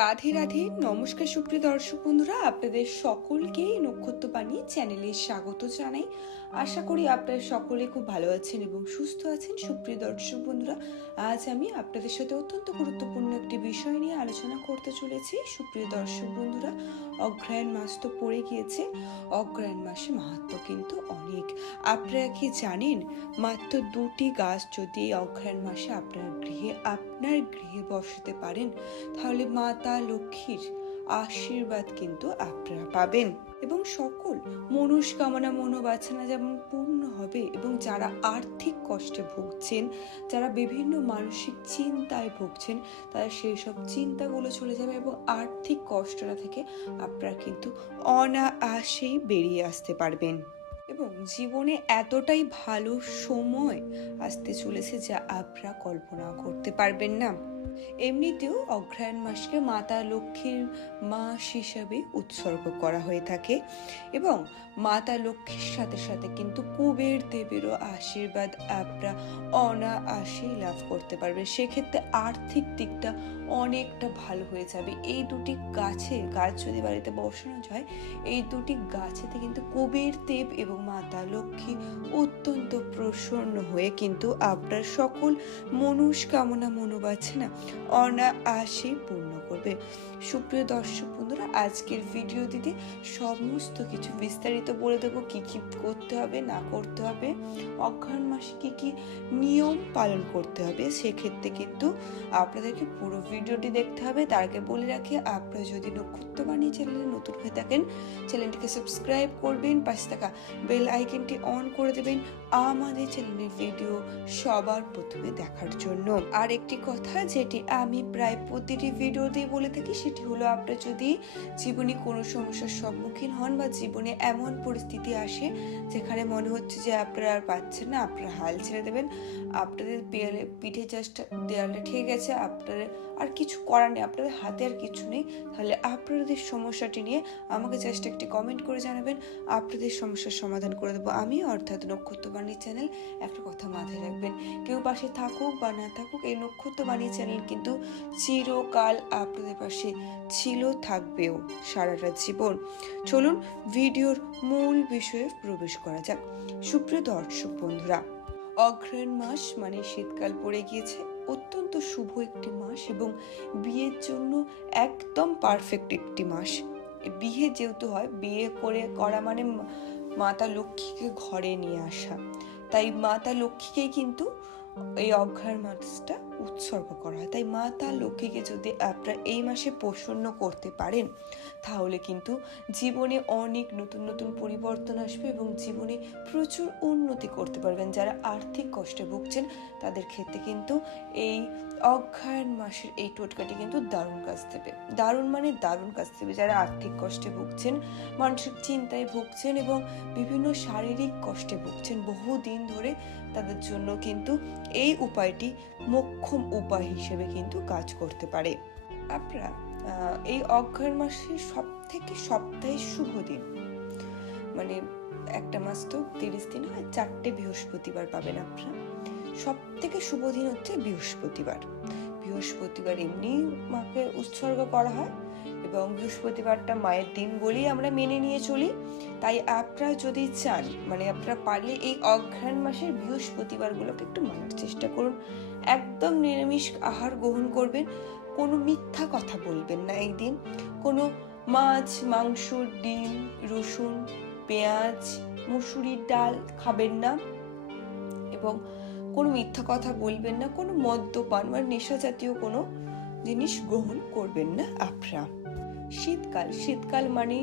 রাধে রাধে, নমস্কার সুপ্রিয় দর্শক বন্ধুরা, আপনাদের সকলকে নক্ষত্র বাণী চ্যানেলে স্বাগত জানাই। আশা করি আপনারা সকলে খুব ভালো আছেন এবং সুস্থ আছেন। সুপ্রিয় দর্শক বন্ধুরা, আজ আমি আপনাদের সাথে অত্যন্ত গুরুত্বপূর্ণ একটি বিষয় নিয়ে আলোচনা করতে চলেছি। সুপ্রিয় দর্শক বন্ধুরা, অগ্রহায়ণ মাস তো পড়ে গিয়েছে। অগ্রহায়ণ মাসে মাহাত্ম কিন্তু অনেক। আপনারা কি জানেন, মাত্র দুটি গাছ যদি এই অগ্রহায়ণ মাসে আপনার গৃহে আপনার গৃহে বসাতে পারেন, তাহলে মাতা লক্ষ্মীর আশীর্বাদ কিন্তু আপনারা পাবেন। এবং সকল মনস্কামনা মনোবাসনা যেমন পূর্ণ হবে এবং যারা আর্থিক কষ্টে ভুগছেন, যারা বিভিন্ন মানসিক চিন্তায় ভুগছেন, তারা সেই সব চিন্তাগুলো চলে যাবে এবং আর্থিক কষ্টটা থেকে আপনারা কিন্তু অনায়াসেই বেরিয়ে আসতে পারবেন। এবং জীবনে এতটাই ভালো সময় আসতে চলেছে যা আপনারা কল্পনা করতে পারবেন না। এমনিতেও অগ্রহায়ণ মাসকে মাতা লক্ষ্মীর মাস হিসাবে উৎসর্গ করা হয়ে থাকে এবং মাতা লক্ষ্মীর সাথে সাথে কিন্তু কুবের দেবেরও আশীর্বাদ আপনারা অনায়াসেই লাভ করতে পারবে সেক্ষেত্রে আর্থিক দিকটা অনেকটা ভালো হয়ে যাবে। এই দুটি গাছে, গাছ যদি বাড়িতে বসানো যায়, এই দুটি গাছেতে কিন্তু কুবের দেব এবং মাতা লক্ষ্মী অত্যন্ত প্রসন্ন হয়ে কিন্তু আপনার সকল মনুষ্কামনা মনোবাচ্ছে না অনা আসে পূর্ণ করবে সুপ্রিয় দর্শক বন্ধুরা, আজকের ভিডিও দিদি সমস্ত কিছু বিস্তারিত বলে দেবো, কি কি করতে হবে, না করতে হবে অগ্রহায়ণ মাসে কি কি নিয়ম পালন করতে হবে, সেক্ষেত্রে কিন্তু আপনাদেরকে পুরো ভিডিওটি দেখতে হবে। তার আগে বলে রাখি, আপনারা যদি নক্ষত্রবাণী চ্যানেলে নতুন হয়ে থাকেন, চ্যানেলটিকে সাবস্ক্রাইব করবেন, পাশে থাকা বেল আইকনটি অন করে দেবেন আমাদের চ্যানেলের ভিডিও সবার প্রথমে দেখার জন্য। আর একটি কথা, যেটি আমি প্রায় প্রতিটি ভিডিওতেই বলে থাকি, সেটি হলো আপনারা যদি জীবনে কোনো সমস্যার সম্মুখীন হন বা জীবনে এমন পরিস্থিতি আসে যেখানে মনে হচ্ছে যে আপনারা আর পাচ্ছেন না, আপনারা হাল ছেড়ে দেবেন, আপনাদের পেয়ালে পিঠে জাস্ট দেয়ালে ঠেকে গেছে আপনারা আর কিছু করার নেই, আপনাদের হাতে আর কিছু নেই, তাহলে আপনাদের সমস্যাটি নিয়ে আমাকে জাস্ট একটি কমেন্ট করে জানাবেন, আপনাদের সমস্যার সমাধান করে দেবো আমি, অর্থাৎ নক্ষত্রবাণী চ্যানেল, একটা কথা মাথায় রাখবেন। কেউ পাশে থাকুক বা না থাকুক, এই নক্ষত্রবাণী চ্যানেল কিন্তু চিরকাল আপনাদের পাশে ছিল, থাকবেও সারাটা জীবন। চলুন ভিডিওর মূল বিষয়ে প্রবেশ করা যাক। সুপ্রিয় দর্শক বন্ধুরা অগ্রহায়ণ মাস মানে শীতকাল পড়ে গিয়েছে, অত্যন্ত শুভ একটি মাস এবং বিয়ের জন্য একদম পারফেক্ট একটি মাস। বিয়ে যেহেতু হয়, বিয়ে করে করা মানে মাতা লক্ষ্মীকে ঘরে নিয়ে আসা। তাই মাতা লক্ষ্মীকে কিন্তু এই অঘ্রাণ মাসটা উৎসর্গ করা হয়। তাই মা তার লক্ষ্মীকে যদি আপনারা এই মাসে প্রসন্ন করতে পারেন তাহলে কিন্তু জীবনে অনেক নতুন নতুন পরিবর্তন আসবে এবং জীবনে প্রচুর উন্নতি করতে পারবেন। যারা আর্থিক কষ্টে ভুগছেন, তাদের ক্ষেত্রে কিন্তু এই অঘ্রায়ণ মাসের এই টোটকাটি কিন্তু দারুণ কাজ দেবে। দারুণ মানে দারুণ কাজ দেবে। যারা আর্থিক কষ্টে ভুগছেন, মানসিক চিন্তায় ভুগছেন এবং বিভিন্ন শারীরিক কষ্টে ভুগছেন, বহুদিন ধরে তাদের জন্য কিন্তু এই উপায়টি মোক্ষম উপায় হিসেবে কিন্তু কাজ করতে পারে। আপনারা এই অঘ্রাণ মাসে সব থেকে সপ্তাহের শুভ দিন। মানে একটা মাস তো তিরিশ দিন হয়, চারটে বৃহস্পতিবার পাবেন আপনারা। সব থেকে শুভ দিন হচ্ছে বৃহস্পতিবার। বৃহস্পতিবার এমনি মাকে উৎসর্গ করা হয় এবং বৃহস্পতিবারটা মায়ের দিন বলেই আমরা মেনে নিয়ে চলি। তাই আপনারা যদি চান মানে আপনারা পারলে এই অঘ্রাণ মাসের বৃহস্পতিবারগুলোকে একটু মানার চেষ্টা করুন। একদম নিরামিষ আহার গ্রহণ করবেন। কোনো মিথ্যা কথা বলবেন না এই দিন। কোনো মাছ, মাংস, ডিম, রসুন, পেঁয়াজ, মুসুরির ডাল খাবেন না। এবং কোনো মিথ্যা কথা বলবেন না, কোনো মদ্যপান বা নেশা জাতীয় কোনো জিনিস গ্রহণ করবেন না আপনারা। শীতকাল শীতকাল মানে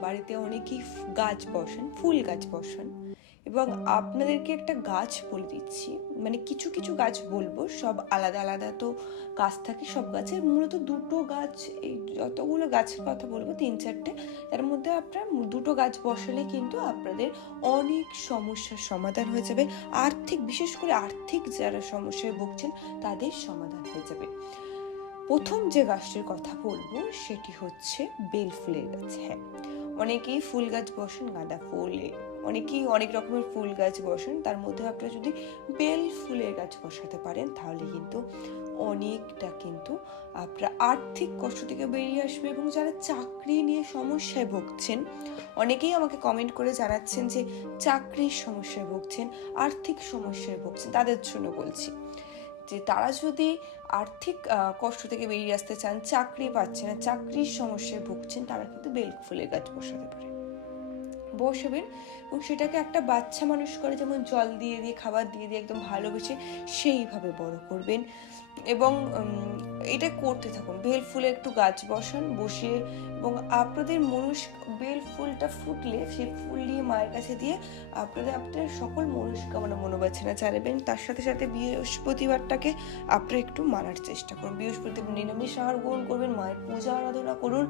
বাড়িতে অনেকেই গাছ বসান, ফুল গাছ বসান। এবং আপনাদেরকে একটা গাছ বলে দিচ্ছি। মানে কিছু কিছু গাছ বলব। সব আলাদা আলাদা তো গাছ থাকে সব গাছের। মূলত দুটো গাছ, এই যতগুলো গাছের কথা বলব, তিন চারটে, তার মধ্যে আপনার দুটো গাছ বসালে কিন্তু আপনাদের অনেক সমস্যার সমাধান হয়ে যাবে। আর্থিক, বিশেষ করে আর্থিক যারা সমস্যায় ভুগছেন, তাদের সমাধান হয়ে যাবে। প্রথম যে গাছটির কথা বলব, সেটি হচ্ছে বেল ফুলের গাছ। হ্যাঁ অনেকেই ফুল গাছ বসেন, গাঁদা ফুল অনেকেই অনেক রকমের ফুল গাছ বসেন, তার মধ্যে আপনারা যদি বেল ফুলের গাছ বসাতে পারেন, তাহলে কিন্তু অনেকটা কিন্তু আপনারা আর্থিক কষ্ট থেকে বেরিয়ে আসবে এবং যারা চাকরি নিয়ে সমস্যায় ভুগছেন, অনেকেই আমাকে কমেন্ট করে জানাচ্ছেন যে চাকরির সমস্যায় ভুগছেন, আর্থিক সমস্যায় ভুগছেন, তাদের জন্য বলছি যে তারা যদি আর্থিক কষ্ট থেকে বেরিয়ে আসতে চান, চাকরি পাচ্ছে না চাকরির সমস্যায় ভুগছেন, তারা কিন্তু বেল ফুলের গাছ বসাতে পারে বসাবেন এবং সেটাকে একটা বাচ্চা মানুষ করে যেমন জল দিয়ে দিয়ে, খাবার দিয়ে দিয়ে একদম ভালোবেসে সেইভাবে বড় করবেন। এবং এটা করতে থাকুন। বেল ফুলে একটু গাছ বসান বসিয়ে এবং আপনাদের মনুষ বেল ফুলটা ফুটলে সেই ফুল নিয়ে মায়ের কাছে দিয়ে আপনাদের আপনাদের সকল মনস্কামনা মনোবাসনা চালাবেন তার সাথে সাথে বৃহস্পতিবারটাকে আপনারা একটু মানার চেষ্টা করুন। বৃহস্পতিবার নিরামিষ আহার গ্রহণ করবেন, মায়ের পূজা আরাধনা করুন।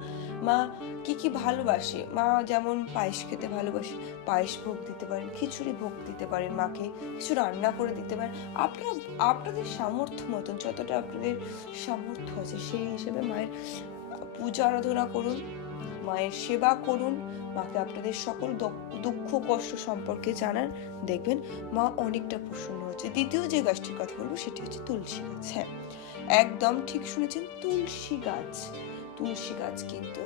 মা কি কি ভালোবাসে? মা যেমন পায়েস খেতে ভালোবাসে, পায়েস ভোগ দিতে পারেন, খিচুড়ি ভোগ দিতে পারেন মাকে, কিছু রান্না করে দিতে পারেন। আপনারা, আপনাদের সামর্থ্য মতন, যতটা আপনাদের সামর্থ্য আছে, সেই হিসেবে মায়ের পূজা আরাধনা করুন, মায়ের সেবা করুন, মাকে আপনাদের সকল দুঃখ, কষ্ট সম্পর্কে জানান, দেখবেন মা অনেকটা প্রসন্ন হচ্ছে। দ্বিতীয় যে গাছটির কথা বলব, সেটি হচ্ছে তুলসী গাছ। হ্যাঁ একদম ঠিক শুনেছেন, তুলসী গাছ তুলসী গাছ কিন্তু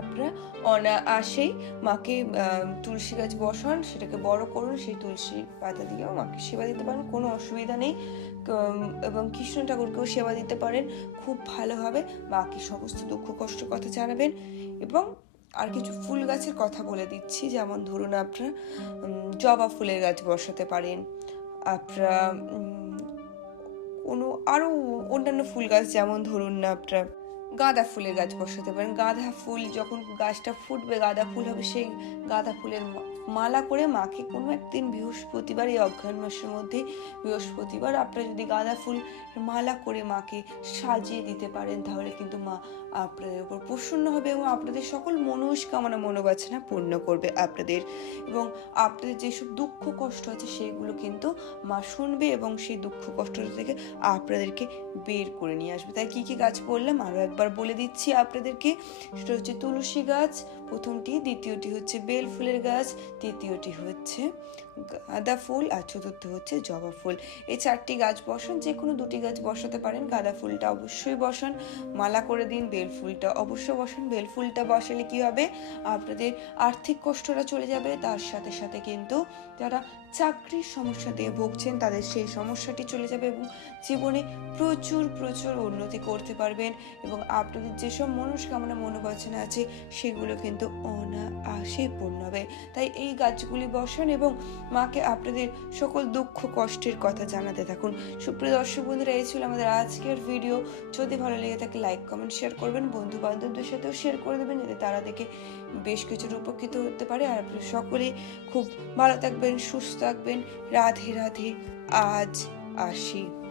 আপনারা অনায়াসেই মাকে তুলসী গাছ বসান, সেটাকে বড় করুন, সেই তুলসী পাতা দিয়েও মাকে সেবা দিতে পারেন, কোনো অসুবিধা নেই। এবং কৃষ্ণ ঠাকুরকেও সেবা দিতে পারেন, খুব ভালো হবে মাকে সমস্ত দুঃখ কষ্ট কথা জানাবেন। এবং আর কিছু ফুল গাছের কথা বলে দিচ্ছি, যেমন ধরুন আপনারা জবা ফুলের গাছ বসাতে পারেন। আপনারা কোনো আরও অন্যান্য ফুল গাছ, যেমন ধরুন না আপনারা গাঁদা ফুলের গাছ বসাতে পারেন। গাঁদা ফুল যখন গাছটা ফুটবে, গাঁদা ফুল হবে সেই গাঁদা ফুলের মালা করে মাকে কোনো একদিন বৃহস্পতিবার, এই অজ্ঞান মাসের মধ্যে বৃহস্পতিবার আপনারা যদি গাঁদা ফুল মালা করে মাকে সাজিয়ে দিতে পারেন, তাহলে কিন্তু মা আপনাদের উপর প্রসন্ন হবে এবং আপনাদের সকল মনস্কামনা মনোবাসনা পূর্ণ করবে আপনাদের। এবং আপনাদের যেসব দুঃখ কষ্ট আছে, সেগুলো কিন্তু মা শুনবে এবং সেই দুঃখ কষ্টটা থেকে আপনাদেরকে বের করে নিয়ে আসবে। তাই কী কী গাছ বললাম? আরও একবার বলে দিচ্ছি আপনাদেরকে। সেটা হচ্ছে তুলসী গাছ, প্রথমটি। দ্বিতীয়টি হচ্ছে বেল ফুলের গাছ। তৃতীয়টি হচ্ছে গাঁদা ফুল আর চতুর্থ হচ্ছে জবা ফুল। এই চারটি গাছ বসান যে কোনো দুটি গাছ বসাতে পারেন। গাঁদা ফুলটা অবশ্যই বসান, মালা করে দিন, বেল ফুলটা অবশ্যই বসান, বেল ফুলটা বসালে কি হবে? আপনাদের আর্থিক কষ্টটা চলে যাবে, তার সাথে সাথে কিন্তু যারা চাকরির সমস্যা দিয়ে ভুগছেন, তাদের সেই সমস্যাটি চলে যাবে এবং জীবনে প্রচুর প্রচুর উন্নতি করতে পারবেন এবং আপনাদের যেসব মনস্কামনা, মনোবাসনা আছে, সেগুলো কিন্তু অনায়াসে পূর্ণ হবে। তাই এই গাছগুলি বসান এবং মাকে আপনাদের সকল দুঃখ, কষ্টের কথা জানাতে থাকুন। সুপ্রিয় দর্শক বন্ধুরা, এই ছিল আমাদের আজকের ভিডিও যদি ভালো লেগে থাকে লাইক কমেন্ট শেয়ার করবেন। বন্ধু বান্ধবদের সাথেও শেয়ার করে দেবেন, যাতে তারা দেখে বেশ কিছুর উপকৃত হতে পারে। আর আপনারা সকলে খুব ভালো থাকবেন, সুস্থ থাকবেন। রাধে রাধে, আজ আসি।